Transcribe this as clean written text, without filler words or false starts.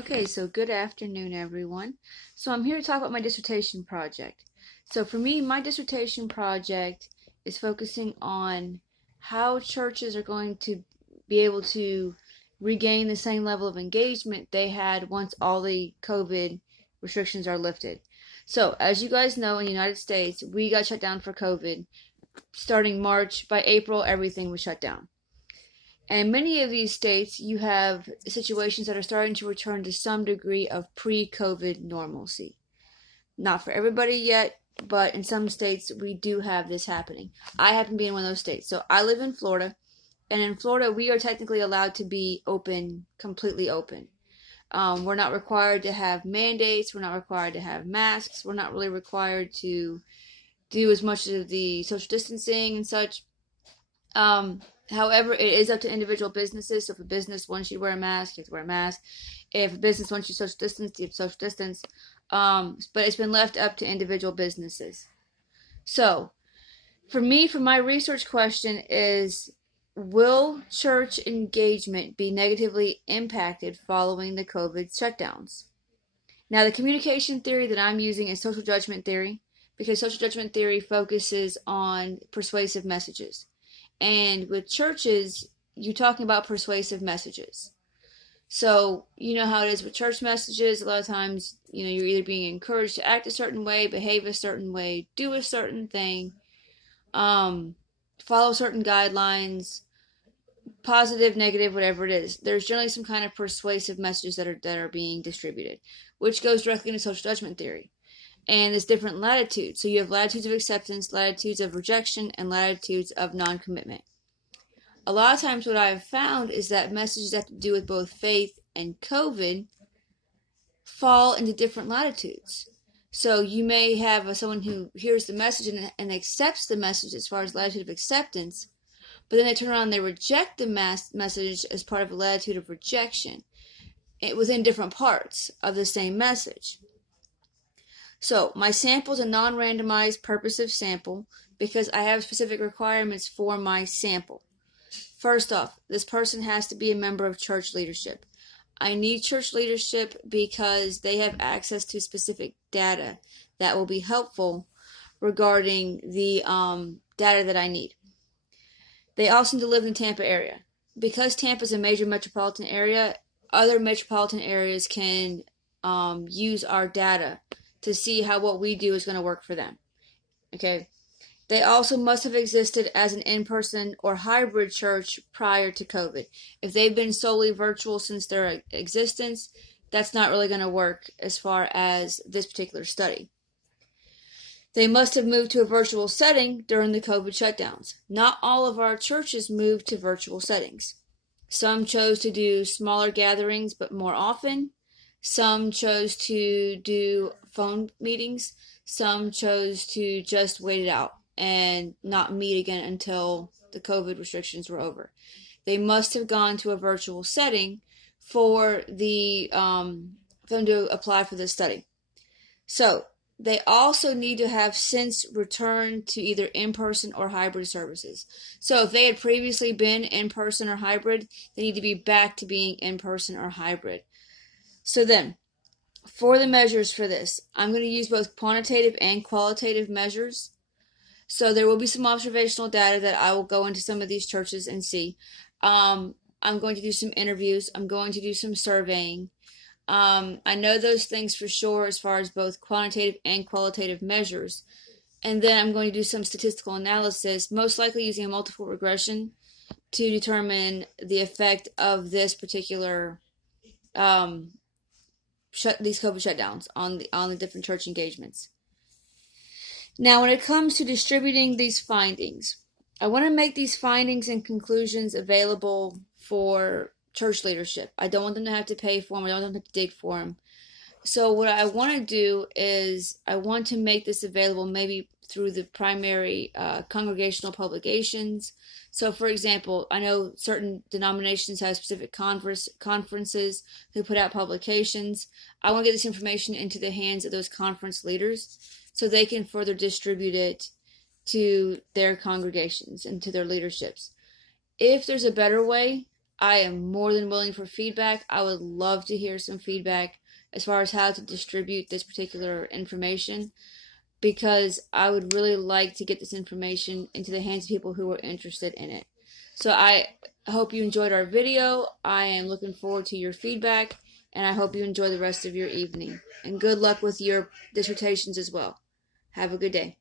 Okay, so good afternoon, everyone. So I'm here to talk about my dissertation project. So for me, my dissertation project is focusing on how churches are going to be able to regain the same level of engagement they had once all the COVID restrictions are lifted. So as you guys know, in the United States, we got shut down for COVID. Starting March, by April, everything was shut down. And in many of these states, you have situations that are starting to return to some degree of pre-COVID normalcy. Not for everybody yet, but in some states, we do have this happening. I happen to be in one of those states. So I live in Florida, and in Florida, we are technically allowed to be open, completely open. We're not required to have mandates. We're not required to have masks. We're not really required to do as much of the social distancing and such. However, it is up to individual businesses. So if a business wants you to wear a mask, you have to wear a mask. If a business wants you to social distance, you have to social distance. But it's been left up to individual businesses. So, for me, for my research question is, will church engagement be negatively impacted following the COVID shutdowns? Now, the communication theory that I'm using is social judgment theory, because social judgment theory focuses on persuasive messages. And with churches, you're talking about persuasive messages. So, you know how it is with church messages. A lot of times, you're either being encouraged to act a certain way, behave a certain way, do a certain thing, follow certain guidelines, positive, negative, whatever it is. There's generally some kind of persuasive messages that are being distributed, which goes directly into social judgment theory. And there's different latitudes. So you have latitudes of acceptance, latitudes of rejection, and latitudes of non-commitment. A lot of times what I've found is that messages that have to do with both faith and COVID fall into different latitudes. So you may have someone who hears the message and accepts the message as far as latitude of acceptance, but then they turn around and they reject the message as part of a latitude of rejection within different parts of the same message. So my sample is a non-randomized purposive sample because I have specific requirements for my sample. First off, this person has to be a member of church leadership. I need church leadership because they have access to specific data that will be helpful regarding the data that I need. They also need to live in the Tampa area. Because Tampa is a major metropolitan area, other metropolitan areas can use our data to see how what we do is going to work for them. Okay. They also must have existed as an in-person or hybrid church prior to COVID. If they've been solely virtual since their existence, that's not really going to work as far as this particular study. They must have moved to a virtual setting during the COVID shutdowns. Not all of our churches moved to virtual settings. Some chose to do smaller gatherings but more often. Some chose to do phone meetings. Some chose to just wait it out and not meet again until the COVID restrictions were over. They must have gone to a virtual setting for them to apply for this study. So they also need to have since returned to either in-person or hybrid services. So if they had previously been in-person or hybrid, they need to be back to being in-person or hybrid. So then, for the measures for this, I'm going to use both quantitative and qualitative measures. So there will be some observational data that I will go into some of these churches and see. I'm going to do some interviews. I'm going to do some surveying. I know those things for sure as far as both quantitative and qualitative measures. And then I'm going to do some statistical analysis, most likely using a multiple regression to determine the effect of this particular these COVID shutdowns on the different church engagements. Now, when it comes to distributing these findings, I want to make these findings and conclusions available for church leadership. I don't want them to have to pay for them. I don't want them to have to dig for them. So what I want to do is I want to make this available maybe through the primary congregational publications. So, for example, I know certain denominations have specific conferences who put out publications. I want to get this information into the hands of those conference leaders so they can further distribute it to their congregations and to their leaderships. If there's a better way, I am more than willing for feedback. I would love to hear some feedback as far as how to distribute this particular information, because I would really like to get this information into the hands of people who are interested in it. So I hope you enjoyed our video. I am looking forward to your feedback, and I hope you enjoy the rest of your evening. And good luck with your dissertations as well. Have a good day.